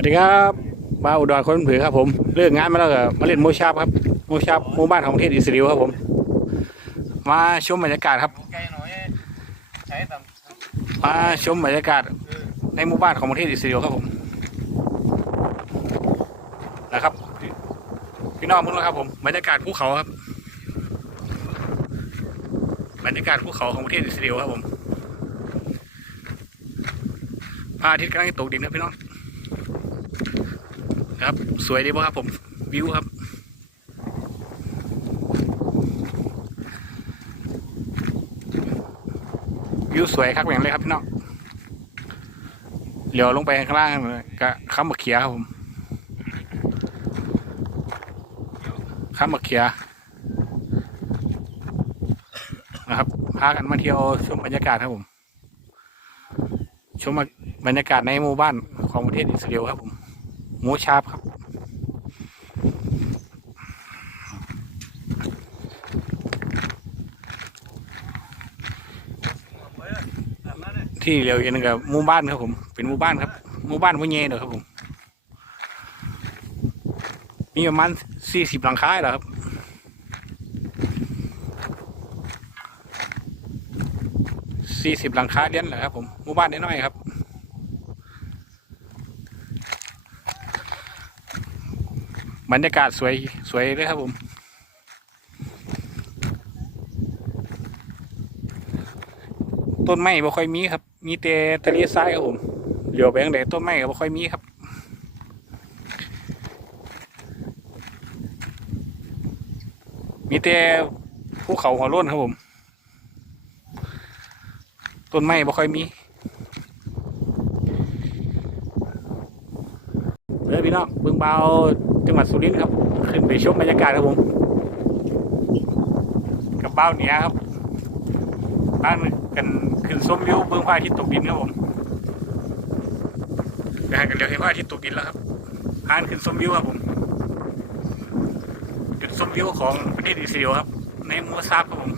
วัสดีครับบ้าอุดรคนผือครับผมเลิกงานมาแล้วก็มาเล่นโมชาบครับโมชาบหมู่บ้านของประเทศอิสราเอลครับผม มาชมบรรยากาศครับ มาชมบรรยากาศในหมู่บ้านของประเทศอิสราเอลครับผมนะครับพี่น้องมึงแล้วครับผมบรรยากาศภูเขาครับบรรยากาศภูเขาของประเทศอิสราเอลครับผมพระอาทิตย์กำลังตกดินครับพี่น้อง ครับ สวยดีป่ะครับผมวิวครับวิวสวยครับอย่างเลยครับพี่น้องเหลียวลงไปข้างล่างก็ข้ามมะเขียครับผมข้ามมะเขียนะครับพากันมาเที่ยวชมบรรยากาศครับผมชมบรรยากาศในหมู่บ้านของประเทศอิสราเอลครับผม หมูชาบครับ ที่เรียวเย็นกับหมู่บ้านครับผม เป็นหมู่บ้านครับหมู่บ้านมุ่งเย่เด้อครับผม มีประมาณสี่สิบหลังคาเหรอครับสี่สิบหลังคาเลี้ยนเหรอครับผมหมู่บ้านน้อยๆครับ บรรยากาศสวยสวยเลยครับผม ต้นไม้บ่ค่อยมีครับ มีแต่ทะเลทรายครับผมเหลียวไปทางใดต้นไม้ก็บ่ค่อยมีครับมีแต่ภูเขาหัวโล้นครับผม ต้นไม้บ่ค่อยมี เด้อพี่น้องเบิ่งเบาจังหวัดสุรินทร์ครับ ขึ้นไปชมบรรยากาศครับผมกับเบ้าเหนียครับบ้านกันขึ้นส้มวิวเบื้องพระอาทิตย์ตกดินครับผมไปหากันเร็วเห็นพระอาทิตย์ตกดินแล้วครับอ่านขึ้นส้มวิวครับผมจุดส้มวิวของประเทศอิสราเอลครับ ในมัวซาบครับผม